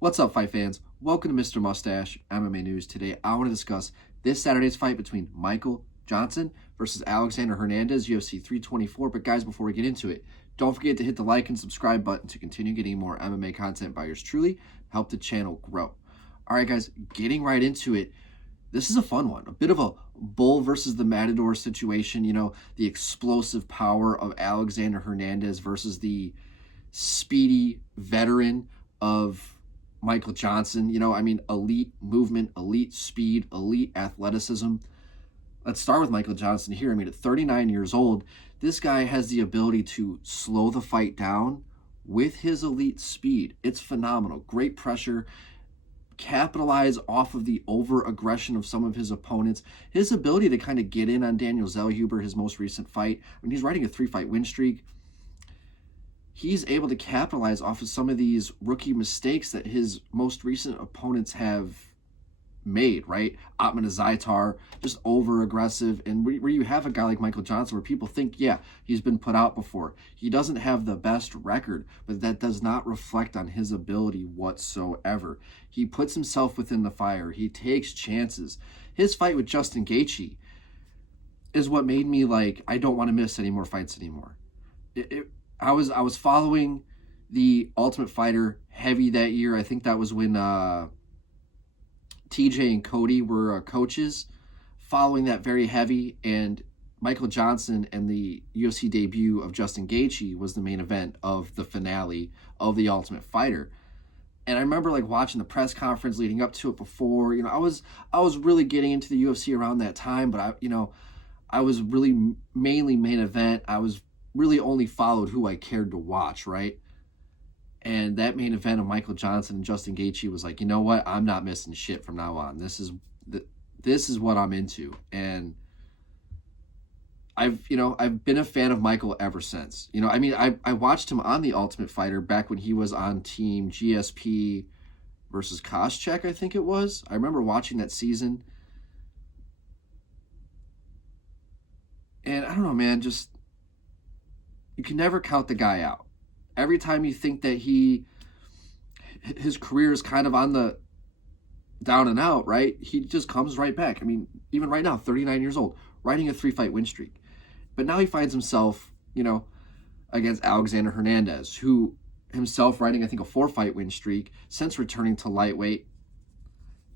What's up, fight fans? Welcome to Mr. Mustache MMA News. Today, I want to discuss this Saturday's fight between Michael Johnson versus Alexander Hernandez, UFC 324. But guys, before we get into it, don't forget to hit the like and subscribe button to continue getting more MMA content by yours truly. Help the channel grow. All right, guys, getting right into it. This is a fun one. A bit of a bull versus the matador situation. You know, the explosive power of Alexander Hernandez versus the speedy veteran of Michael Johnson. You know, I mean, elite movement, elite speed, elite athleticism. Let's start with Michael Johnson here. I mean, at 39 years old, this guy has the ability to slow the fight down with his elite speed. It's phenomenal. Great pressure. Capitalize off of the over-aggression of some of his opponents. His ability to kind of get in on Daniel Zellhuber, his most recent fight. I mean, he's riding a 3-fight win streak. He's able to capitalize off of some of these rookie mistakes that his most recent opponents have made, right? Atman Zaitar, just over-aggressive. And where you have a guy like Michael Johnson where people think, yeah, he's been put out before. He doesn't have the best record, but that does not reflect on his ability whatsoever. He puts himself within the fire. He takes chances. His fight with Justin Gaethje is what made me like, I don't want to miss any more fights anymore. I was following the Ultimate Fighter heavy that year. I think that was when TJ and Cody were coaches, following that very heavy. And Michael Johnson and the UFC debut of Justin Gaethje was the main event of the finale of the Ultimate Fighter. And I remember like watching the press conference leading up to it before. You know, I was really getting into the UFC around that time, but I was really mainly main event. I was really only followed who I cared to watch, right? And that main event of Michael Johnson and Justin Gaethje was like, you know what? I'm not missing shit from now on. This is what I'm into. And I've been a fan of Michael ever since. You know, I mean, I watched him on The Ultimate Fighter back when he was on Team GSP versus Koscheck, I think it was. I remember watching that season. And I don't know, man, just you can never count the guy out. Every time you think that his career is kind of on the down and out, right? He just comes right back. I mean, even right now, 39 years old, riding a 3-fight win streak. But now he finds himself, against Alexander Hernandez, who himself riding, I think, a 4-fight win streak since returning to lightweight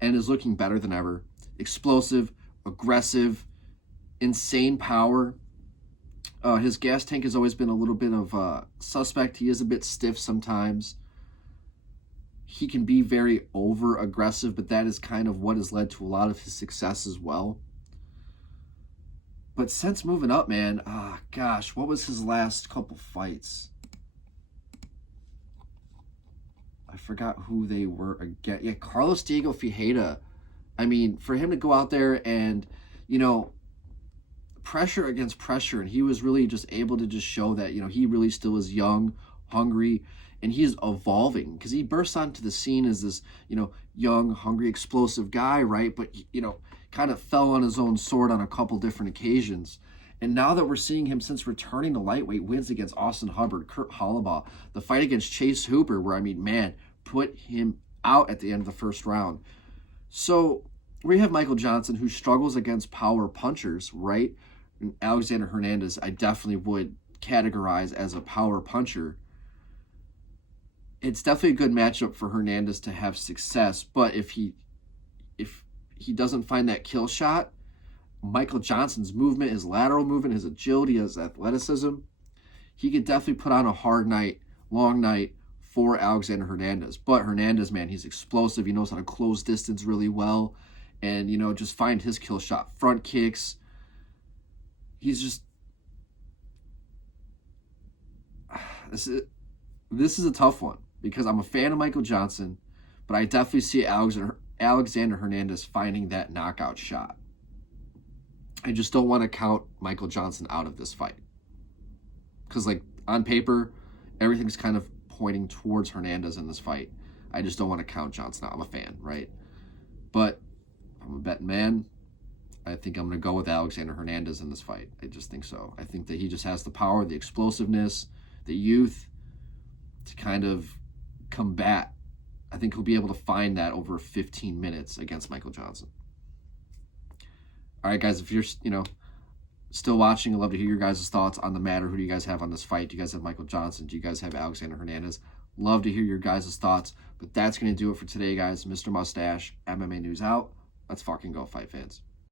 and is looking better than ever. Explosive, aggressive, insane power. His gas tank has always been a little bit of suspect. He is a bit stiff sometimes. He can be very over-aggressive, but that is kind of what has led to a lot of his success as well. But since moving up, man, gosh, what was his last couple fights? I forgot who they were again. Yeah, Carlos Diego Fajeda. I mean, for him to go out there and, pressure against pressure, and he was really just able to just show that he really still is young, hungry, and he's evolving, because he burst onto the scene as this young, hungry, explosive guy, right? But kind of fell on his own sword on a couple different occasions. And now that we're seeing him since returning to lightweight, wins against Austin Hubbard, Kurt Hollabaugh, the fight against Chase Hooper, where put him out at the end of the first round. So we have Michael Johnson, who struggles against power punchers, right? Alexander Hernandez, I definitely would categorize as a power puncher. It's definitely a good matchup for Hernandez to have success, but if he doesn't find that kill shot, Michael Johnson's movement, his lateral movement, his agility, his athleticism, he could definitely put on a hard night, long night for Alexander Hernandez. But Hernandez, man, he's explosive. He knows how to close distance really well and, just find his kill shot. Front kicks. He's just, this is a tough one because I'm a fan of Michael Johnson, but I definitely see Alexander Hernandez finding that knockout shot. I just don't want to count Michael Johnson out of this fight because, on paper, everything's kind of pointing towards Hernandez in this fight. I just don't want to count Johnson out. I'm a fan, right? But I'm a betting man. I think I'm going to go with Alexander Hernandez in this fight. I just think so. I think that he just has the power, the explosiveness, the youth to kind of combat. I think think he'll be able to find that over 15 minutes against Michael Johnson. All right, guys, if you're, still watching, I'd love to hear your guys' thoughts on the matter. Who do you guys have on this fight? Do you guys have Michael Johnson? Do you guys have Alexander Hernandez? Love to hear your guys' thoughts. But that's going to do it for today, guys. Mr. Mustache, MMA News out. Let's fucking go, fight fans.